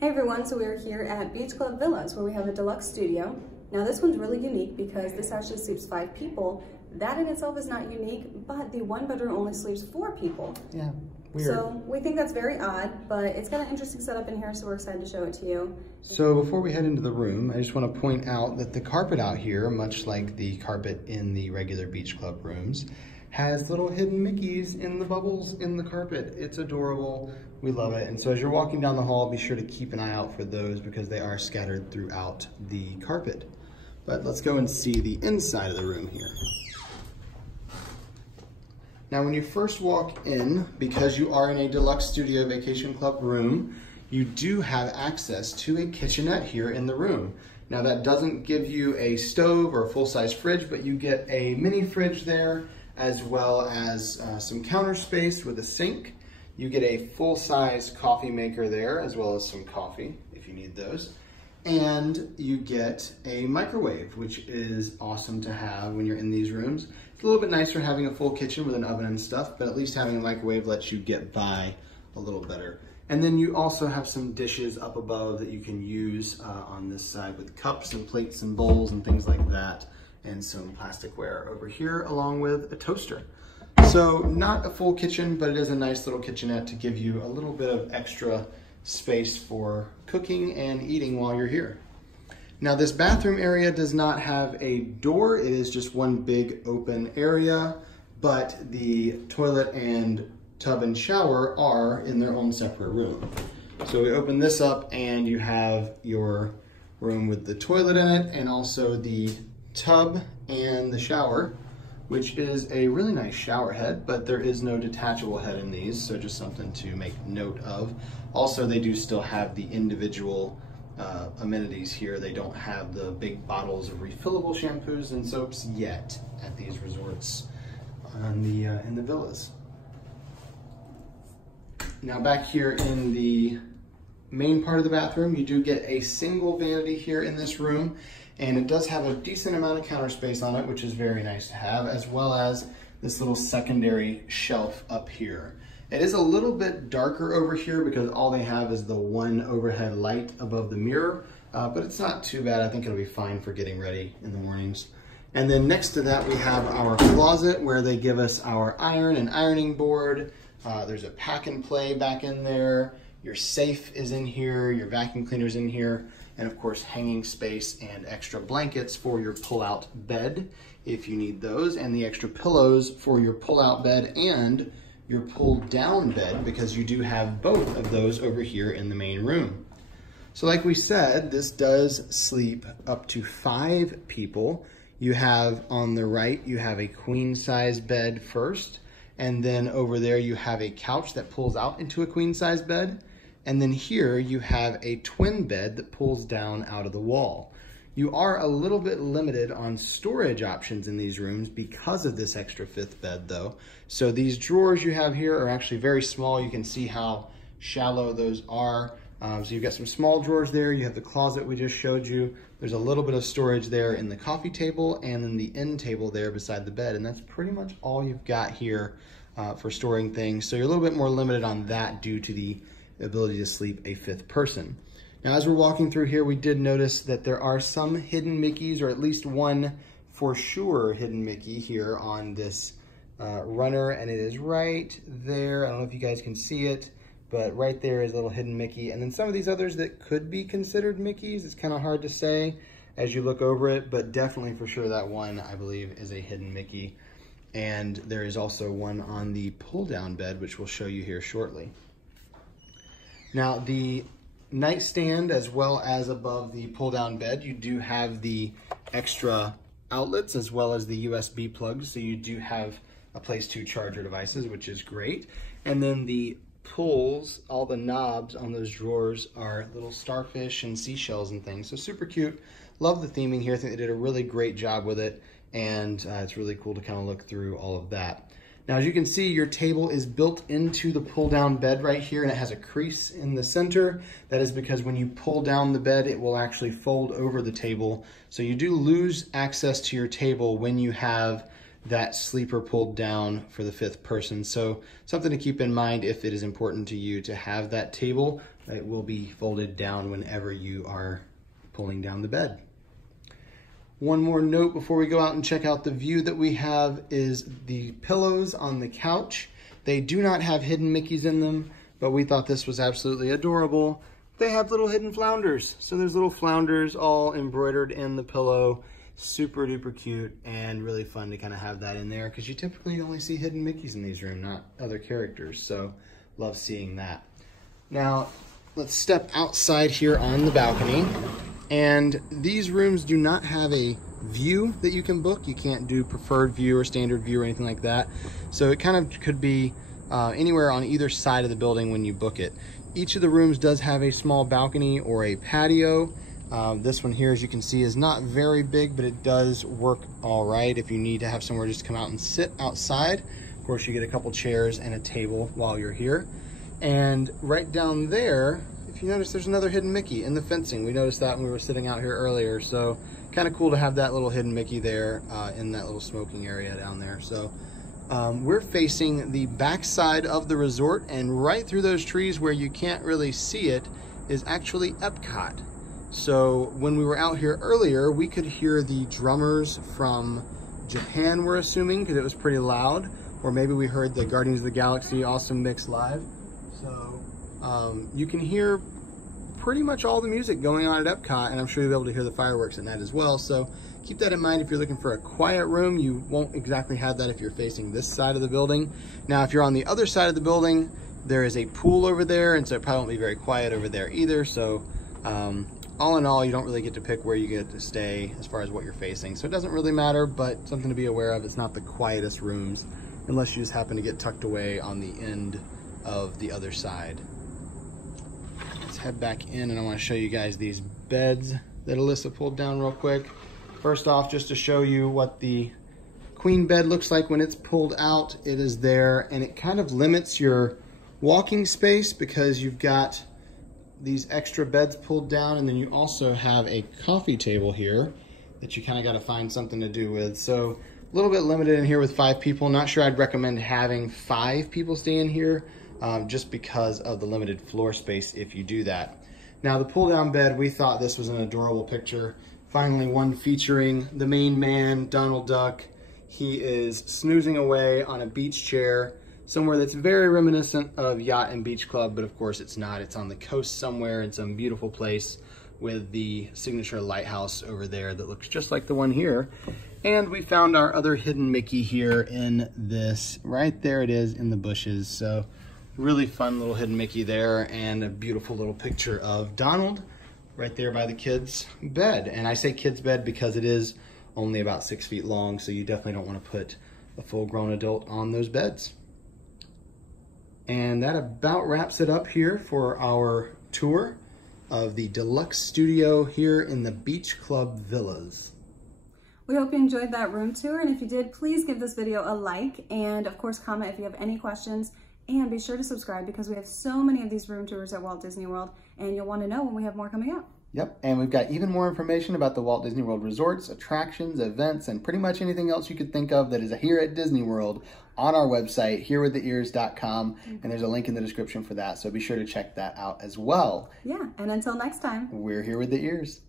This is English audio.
Hey everyone, so we're here at Beach Club Villas where we have a deluxe studio. Now this one's really unique because this actually sleeps 5 people. That in itself is not unique, but the 1 bedroom only sleeps 4 people. Yeah, weird. So we think that's very odd, but it's got an interesting setup in here, so we're excited to show it to you. So before we head into the room, I just want to point out that the carpet out here, much like the carpet in the regular Beach Club rooms, has little hidden Mickeys in the bubbles in the carpet. It's adorable. We love it. And so as you're walking down the hall, be sure to keep an eye out for those because they are scattered throughout the carpet. But let's go and see the inside of the room here. Now, when you first walk in, because you are in a deluxe studio vacation club room, you do have access to a kitchenette here in the room. Now, that doesn't give you a stove or a full-size fridge, but you get a mini fridge there, as well as some counter space with a sink. You get a full-size coffee maker there, as well as some coffee, if you need those. And you get a microwave, which is awesome to have when you're in these rooms. It's a little bit nicer having a full kitchen with an oven and stuff, but at least having a microwave lets you get by a little better. And then you also have some dishes up above that you can use on this side with cups and plates and bowls and things like that, and some plasticware over here, along with a toaster. So not a full kitchen, but it is a nice little kitchenette to give you a little bit of extra space for cooking and eating while you're here. Now, this bathroom area does not have a door. It is just one big open area, but the toilet and tub and shower are in their own separate room. So we open this up and you have your room with the toilet in it and also the tub and the shower, which is a really nice shower head, but there is no detachable head in these, so just something to make note of. Also, they do still have the individual amenities here. They don't have the big bottles of refillable shampoos and soaps yet at these resorts on the in the villas. Now, back here in the main part of the bathroom, you do get a single vanity here in this room, and it does have a decent amount of counter space on it, which is very nice to have, as well as this little secondary shelf up here. It is a little bit darker over here because all they have is the one overhead light above the mirror, but it's not too bad. I think it'll be fine for getting ready in the mornings. And then next to that, we have our closet where they give us our iron and ironing board. There's a pack and play back in there. Your safe is in here, your vacuum cleaner's in here, and of course hanging space and extra blankets for your pull-out bed if you need those, and the extra pillows for your pull-out bed and your pull-down bed, because you do have both of those over here in the main room. So like we said, this does sleep up to 5 people. You have on the right, you have a queen-size bed first, and then over there you have a couch that pulls out into a queen-size bed. And then here you have a twin bed that pulls down out of the wall. You are a little bit limited on storage options in these rooms because of this extra 5th bed though. So these drawers you have here are actually very small. You can see how shallow those are. So you've got some small drawers there. You have the closet we just showed you. There's a little bit of storage there in the coffee table and in the end table there beside the bed. And that's pretty much all you've got here for storing things. So you're a little bit more limited on that due to the ability to sleep a 5th person. Now, as we're walking through here, we did notice that there are some hidden Mickeys, or at least one for sure hidden Mickey here on this runner, and it is right there. I don't know if you guys can see it, but right there is a little hidden Mickey. And then some of these others that could be considered Mickeys, it's kind of hard to say as you look over it, but definitely for sure that one, I believe, is a hidden Mickey. And there is also one on the pull-down bed, which we'll show you here shortly. Now, the nightstand, as well as above the pull-down bed, you do have the extra outlets as well as the USB plugs, so you do have a place to charge your devices, which is great. And then the pulls, all the knobs on those drawers are little starfish and seashells and things, so super cute. Love the theming here. I think they did a really great job with it, and it's really cool to kind of look through all of that. Now, as you can see, your table is built into the pull-down bed right here, and it has a crease in the center. That is because when you pull down the bed, it will actually fold over the table. So you do lose access to your table when you have that sleeper pulled down for the 5th person. So something to keep in mind if it is important to you to have that table It will be folded down whenever you are pulling down the bed. One more note before we go out and check out the view that we have is the pillows on the couch. They do not have hidden Mickeys in them, but we thought this was absolutely adorable. They have little hidden flounders. So there's little flounders all embroidered in the pillow. Super duper cute and really fun to kind of have that in there because you typically only see hidden Mickeys in these rooms, not other characters. So love seeing that. Now let's step outside here on the balcony. And these rooms do not have a view that you can book. You can't do preferred view or standard view or anything like that. So it kind of could be anywhere on either side of the building when you book it. Each of the rooms does have a small balcony or a patio. This one here, as you can see, is not very big, but it does work all right if you need to have somewhere just to come out and sit outside. Of course, you get a couple chairs and a table while you're here. And right down there, if you notice, there's another hidden Mickey in the fencing. We noticed that when we were sitting out here earlier. So kind of cool to have that little hidden Mickey there in that little smoking area down there. So we're facing the back side of the resort, and right through those trees where you can't really see it is actually Epcot. So when we were out here earlier, we could hear the drummers from Japan, we're assuming, because it was pretty loud. Or maybe we heard the Guardians of the Galaxy Awesome Mix live. So you can hear pretty much all the music going on at Epcot, and I'm sure you'll be able to hear the fireworks in that as well. So keep that in mind if you're looking for a quiet room. You won't exactly have that if you're facing this side of the building. Now, if you're on the other side of the building, there is a pool over there, and so it probably won't be very quiet over there either. So all in all, you don't really get to pick where you get to stay as far as what you're facing. So it doesn't really matter, but something to be aware of. It's not the quietest rooms unless you just happen to get tucked away on the end of the other side. Let's head back in, and I want to show you guys these beds that Alyssa pulled down real quick. First off, just to show you what the queen bed looks like when it's pulled out. It is there, and it kind of limits your walking space because you've got these extra beds pulled down, and then you also have a coffee table here that you kind of got to find something to do with. So a little bit limited in here with 5 people. Not sure I'd recommend having 5 people stay in here just because of the limited floor space if you do that. Now the pull down bed, we thought this was an adorable picture. Finally one featuring the main man, Donald Duck. He is snoozing away on a beach chair somewhere that's very reminiscent of Yacht and Beach Club, but of course it's not. It's on the coast somewhere in some beautiful place with the signature lighthouse over there that looks just like the one here. And we found our other hidden Mickey here in this, right there it is in the bushes. So really fun little hidden Mickey there, and a beautiful little picture of Donald right there by the kids' bed. And I say kids' bed because it is only about 6 feet long, so you definitely don't want to put a full-grown adult on those beds. And that about wraps it up here for our tour of the deluxe studio here in the Beach Club Villas. We hope you enjoyed that room tour, and if you did, please give this video a like, and of course comment if you have any questions, and be sure to subscribe because we have so many of these room tours at Walt Disney World, and you'll want to know when we have more coming up. Yep, and we've got even more information about the Walt Disney World resorts, attractions, events, and pretty much anything else you could think of that is here at Disney World on our website, herewiththeears.com, and there's a link in the description for that, so be sure to check that out as well. Yeah, and until next time, we're Here with the Ears.